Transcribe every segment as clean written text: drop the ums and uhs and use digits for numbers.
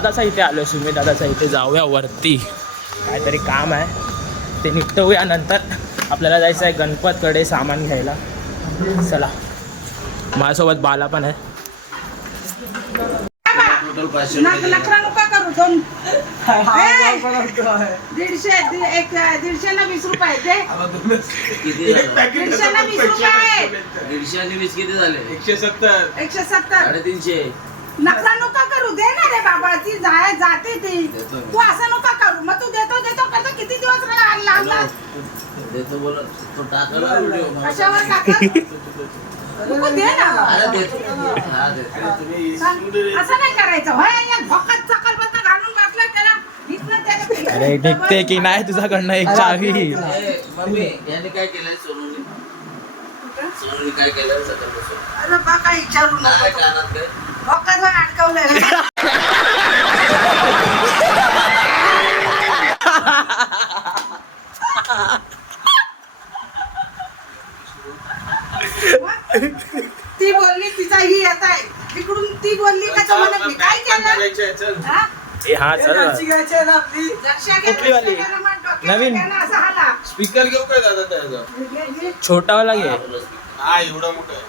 दादाचा इथे आलो आहे, सुमित दादाचा इथे. जाऊया वरती, काहीतरी काम आहे ते निपटवूया. नंतर आपल्याला जायचं आहे गणपतकडे सामान घ्यायला. चला, माझ्यासोबत बाला पण आहे. नकरा नुका करू दोन 150 ना 20 रुपये दे. 150 ना 20 रुपये आहे. 150 आणि 20 किती झाले? 170 350. नकरा नुका करू दे ना रे बाबा. ती जाते ती. तू असं नुका करू. मग तू देतो करतो किती दिवस लागला. देतो बोल तो टाकला व्हिडिओ कशावर टाकला? नको दे ना. हा देतो. असं नाही करायचं. होय या भोकात चकलपत्ता घालून बसला त्याला. अरे निघते की नाही तुझ्याकडनं एक चावी. मम्मी याने काय केलंय? सोनूने काय केलंय सकाळपासून? अरे बा काय विचारू काय नको. कानात काय? भोकात अडकवलंय. ती बोलली तिचा ही येत आहे तिकडून. ती बोलली का तुम्हाला मी काय केलं? हा? हा चल ना. कुठली वाली? नवीन स्पीकर घेऊ काय दादा त्याचा? छोटावाला घे. हा एवढा मोठा आहे.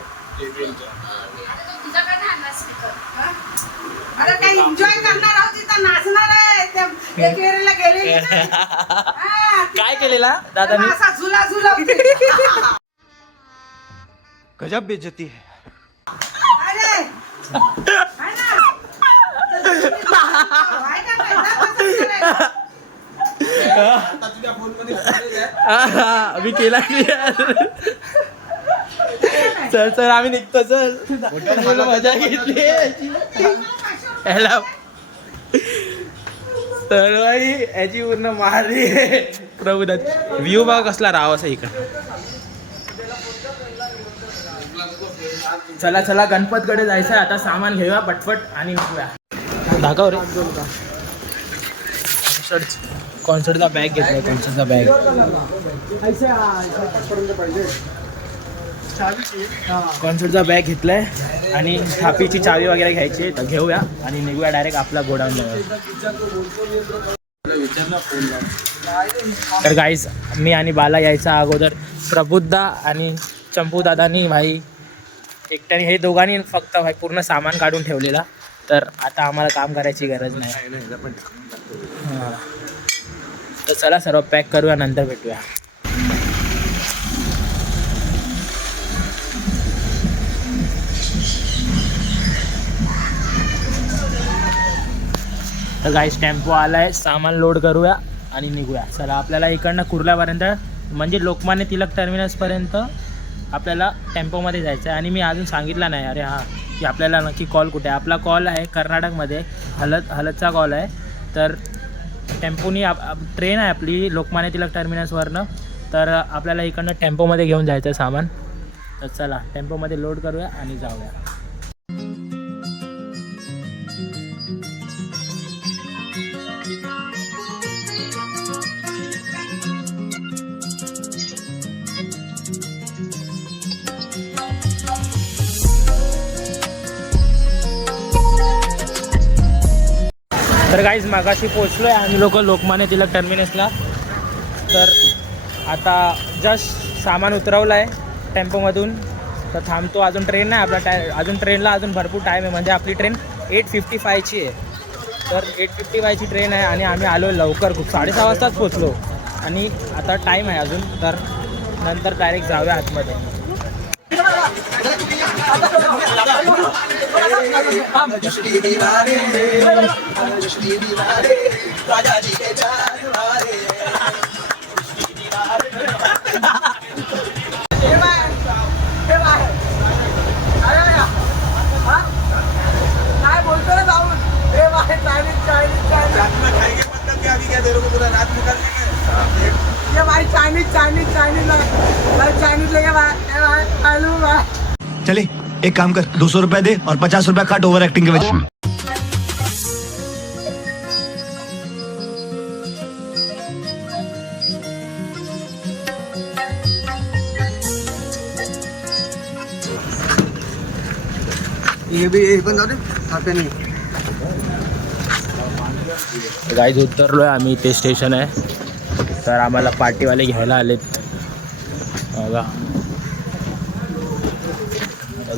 अरे काही एन्जॉय करणार आहोत तिथं, नाचणार आहे. त्या एकेरीला गेलेली ना. हा, काय केलेला दादानी? असा झुला झुलवते. गजब बेइज्जती है. अरे आहे ना. काय करायचं? कसं करायचं? आता तुझ्या फोन मध्ये मी केला की चल चल आम्ही निघतो. चल मजा घेतली याला. तर भाई याची पूर्ण मारली प्रभुदत्त. व्ह्यू बघा कसला राव असा इकडे. चला चला गणपतकडे जायचं आहे आता. सामान घेऊया पटपट आणि निघूया. दाखव रे. कॉन्सर्टचा बॅग घेतलाय. कॉन्सर्टचा बॅग कॉन्सर्टचा बॅग घेतलाय आणि थापीची चावी वगैरे घ्यायची तर घेऊया आणि निघूया डायरेक्ट आपला गोडाऊन जाऊया. तर गाईज मी आणि बाला यायचा अगोदर प्रबुद्धा आणि चंपू दादानी भाई एकट्याने हे दोघांनी फक्त भाई पूर्ण सामान काढून ठेवलेला. तर आता आम्हाला काम करायची गरज नाही. हां तर चला सर्व पॅक करूया नंतर भेटूया. तर गाईस टेम्पो आलाय. सामान लोड करूया आणि निघूया. चला आपल्याला इकडनं कुर्ल्यापर्यंत म्हणजे लोकमान्य टिळक टर्मिनसपर्यंत आपल्याला टेम्पोमध्ये जायचं आहे. आणि मी अजून सांगितलं नाही अरे हां की आपल्याला नक्की कॉल कुठे आहे. आपला कॉल आहे कर्नाटकमध्ये हलतचा कॉल आहे. तर टेम्पोनी ट्रेन आहे आपली लोकमान्य टिळक टर्मिनसवरनं. तर आपल्याला इकडनं टेम्पोमध्ये घेऊन जायचं आहे सामान. तर चला टेम्पोमध्ये लोड करूया आणि जाऊया. तर गाईज मागाशी पोचलो आहे आम्ही लोक लोकमान्य टिळक टर्मिनसला. तर आता जस्ट सामान उतरवलं आहे टेम्पोमधून. तर थांबतो. अजून ट्रेन नाही आपला अजून ट्रेनला अजून भरपूर टाईम आहे. म्हणजे आपली ट्रेन 8:55ची आहे. तर 8:55ची ट्रेन आहे आणि आम्ही आलो लवकर खूप. 6:30 वाजताच पोचलो आणि आता टाईम आहे अजून. तर नंतर डायरेक्ट जाऊया आतमध्ये. काय बोलतो ना जाऊन ये भाई चाइनीज लेके भाई आलू भाई. चले एक काम कर 200 रुपए दे और 50 रुपए काट ओवर एक्टिंग के वजह. ये भी पण जाऊ दे. खाते नाही गाईज उतरलो आहे आम्ही, ते स्टेशन आहे. तर आम्हाला पार्टीवाले घ्यायला आलेत बघा.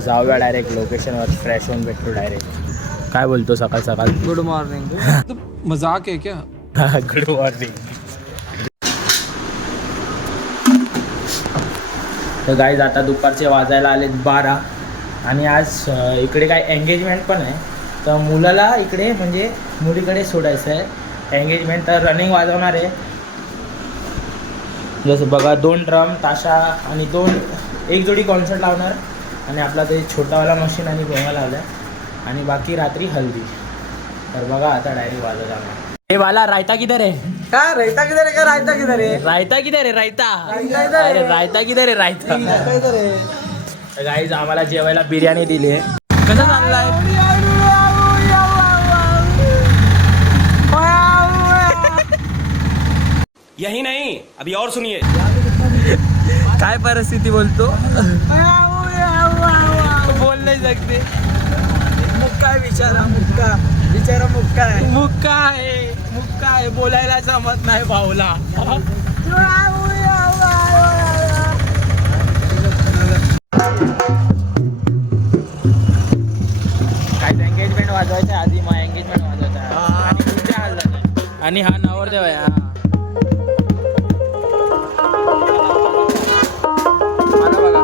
जाऊया डायरेक्ट लोकेशनवर, फ्रेश होऊन भेटतो डायरेक्ट. काय बोलतो सकाळ सकाळ? Good morning. मजाक आहे क्या? Good morning. तर गाईज आता दुपारचे वाजायला आलेत 12 आणि आज इकडे काय एंगेजमेंट पण आहे. तर मुलाला इकडे म्हणजे मुलीकडे सोडायचं आहे एंगेजमेंट. तर रनिंग वाजवणार आहे. जसं बघा 2 ड्रम ताशा आणि 1 जोडी कॉन्सर्ट लावणार आणि आपला ते छोटावाला मशीन आणि गोंगा लावला आहे आणि बाकी रात्री हल्दी. तर बघा आता डायरेक्ट वाजत जाणार. हे वाला रायता किधर है? काय रायता किधर आहे का रायता किधर आहे? रायता किधर है? रायता रायता इधर आहे. अरे रायता किधर है? रायता. रायता इधर आहे. गाईज आम्हाला जेवायला बिर्याणी दिली आहे. कसं चाललंय? यही नहीं, अभी और सुनिए. काय परिस्थिती बोलतो? बोल नाही सकते. मुक्का आहे बिचारा, मुक्का बिचारा, मुक्का आहे. मुक्का आहे बोलायला जमत नाही भाऊला. काय एंगेजमेंट वाजवायचं आधी, मग एंगेजमेंट वाजवायचं आणि पुढच्या हल्ला. आणि हा नवरदेव आहे. हा मला बघा.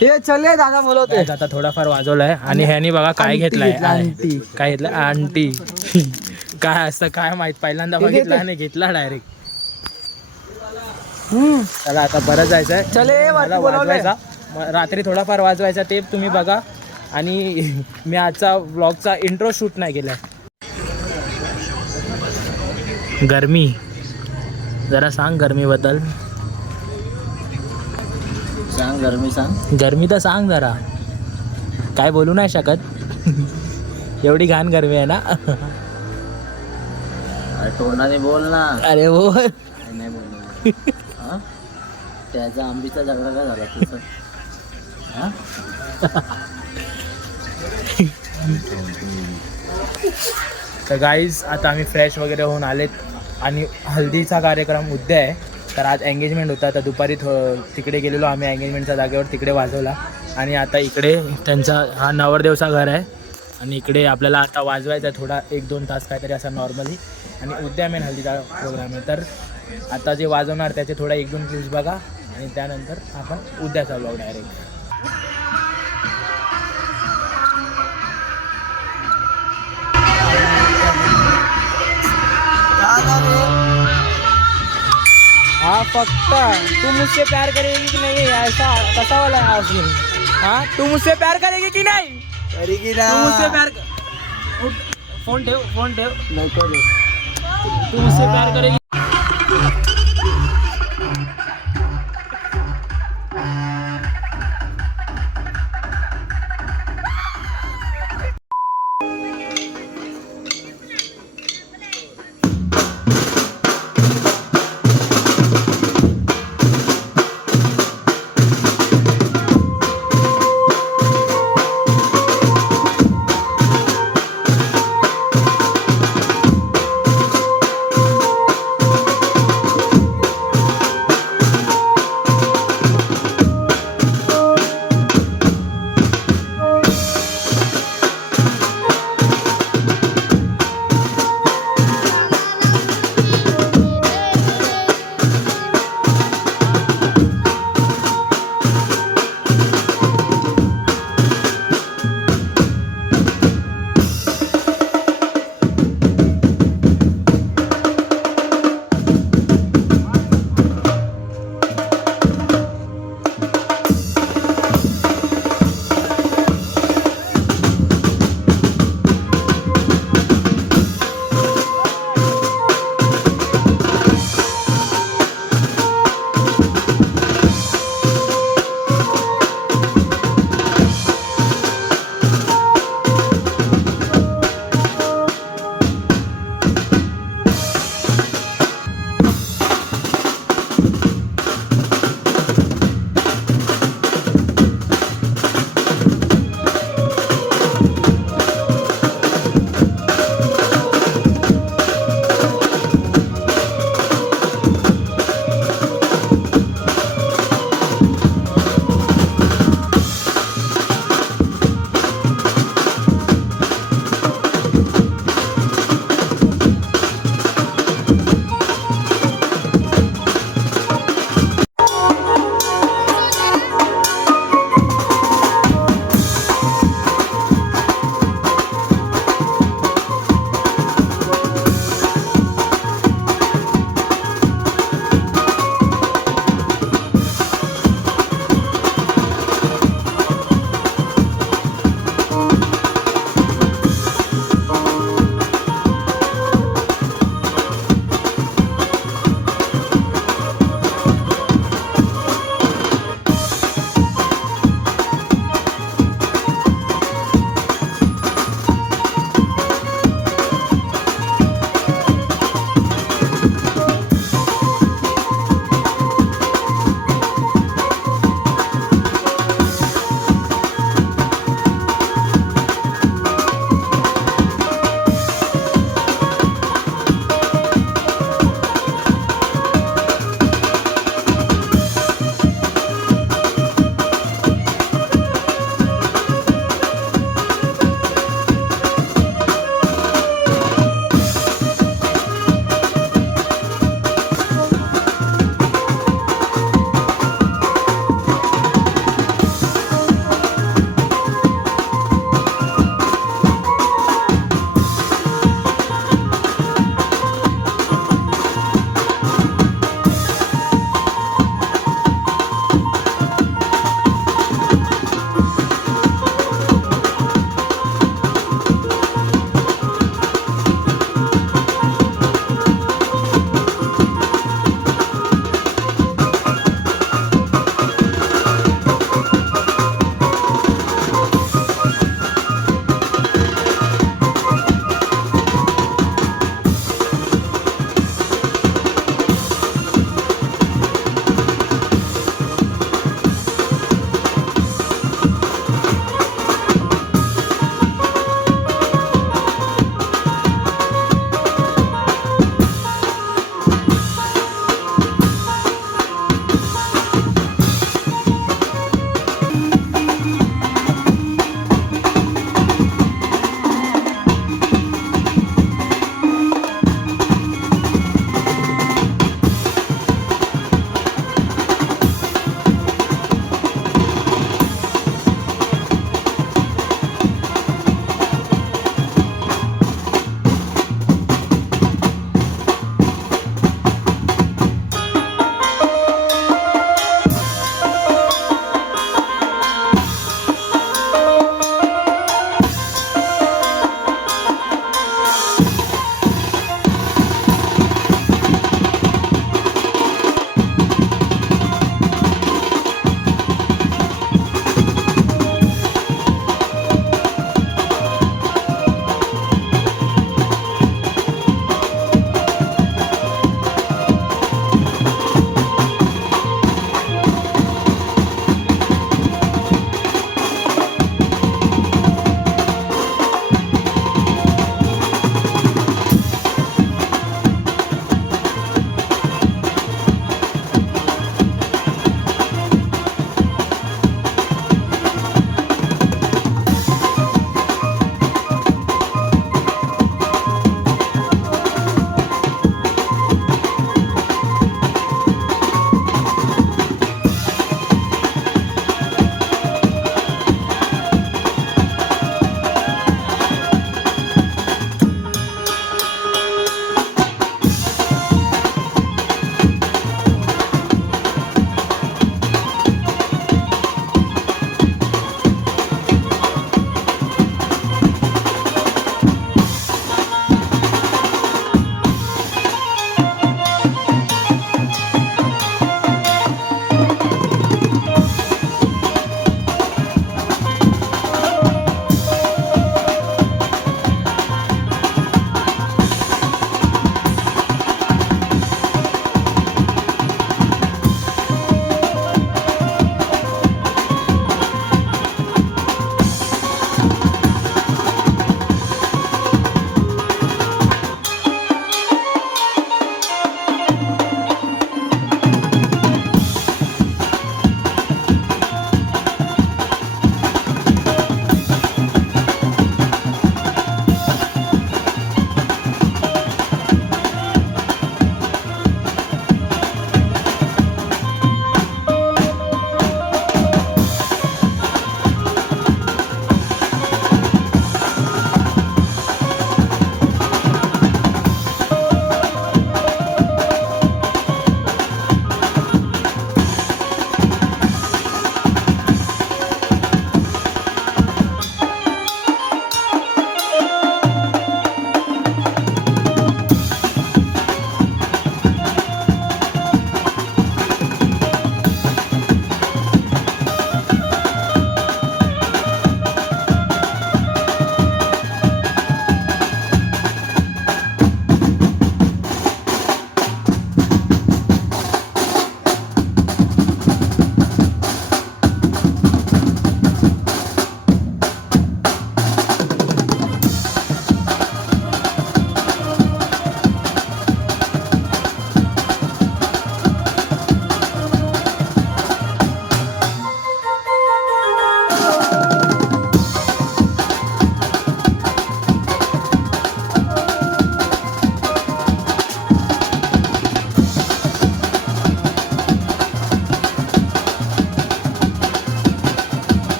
हे चले दादा बोलवते. Guys, आता थोडाफार वाजवलाय आणि ह्यानी बघा काय घेतलाय. आंटी. काय घेतलं? आंटी. काय असतं काय माहित, पहिल्यांदा बघितलं आणि घेतला डायरेक्ट. चला आता परत जायचंय. चले, मला वाजवायचा रात्री थोडाफार वाजवायचा ते तुम्ही बघा. आणि मी आजचा व्लॉगचा इंट्रो शूट नाही केलाय. गरमी जरा सांग गरमीबद्दल. सांग गरमी सांग. गरमी तर सांग जरा. काय बोलू नाही शकत. एवढी घाण गरमी आहे ना. अरे तोंडाने बोल ना. अरे हो. नाही बोल. हा त्याचा आंबीचा झगडा काय झाला तुझं? हा तर गाईज आता आम्ही फ्रेश वगैरे होऊन आलेत आणि हल्दीचा कार्यक्रम उद्या आहे. तर आज एंगेजमेंट होता. तर दुपारी तिकडे गेलेलो आम्ही एंगेजमेंटच्या जागेवर, तिकडे वाजवला. आणि आता इकडे त्यांचा हा नवरदेवचा घर आहे आणि इकडे आपल्याला आता वाजवायचा आहे थोडा 1-2 तास काहीतरी असा नॉर्मली. आणि उद्या मेन हल्दीचा प्रोग्राम आहे. तर आता जे वाजवणार त्याचे थोडा 1-2 क्लिप्स बघा आणि त्यानंतर आपण उद्याचा व्लॉग डायरेक्ट. हाँ पक्का तू मुझसे प्यार करेगी कि नहीं, ऐसा कैसा वाला है आज? हाँ तू मुझसे प्यार करेगी कि नहीं? करेगी ना. तू मुझसे प्यार फोन ठेव. नको रे. तू मुझसे प्यार करेगी.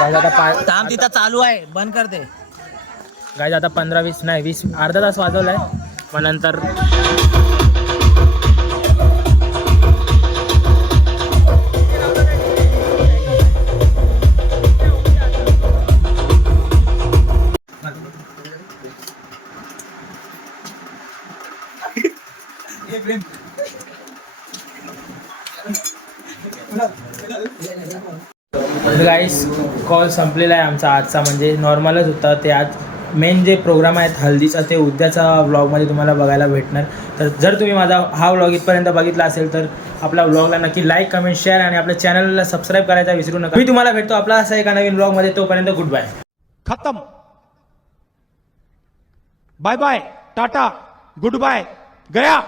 गाईज आता काम तिथं चालू आहे, बंद करते. गाईज आता 15-20 नाही 20 अर्धा तास वाजवलाय. मग नंतर गाईस कॉल संपलेला आहे आमचा आजचा. म्हणजे नॉर्मलच होता ते. आज मेन जे प्रोग्राम आहेत हल्दीचा ते उद्याचा व्लॉगमध्ये तुम्हाला बघायला भेटणार. तर जर तुम्ही माझा हा व्लॉग इथपर्यंत बघितला असेल तर आपल्या व्लॉगला नक्की लाईक कमेंट शेअर आणि आपल्या चॅनलला सबस्क्राईब करायचा विसरू नका. मी तुम्हाला भेटतो आपला असा एका नवीन व्लॉगमध्ये. तोपर्यंत गुड बाय. खत्म. Bye bye, tata, good bye, गया.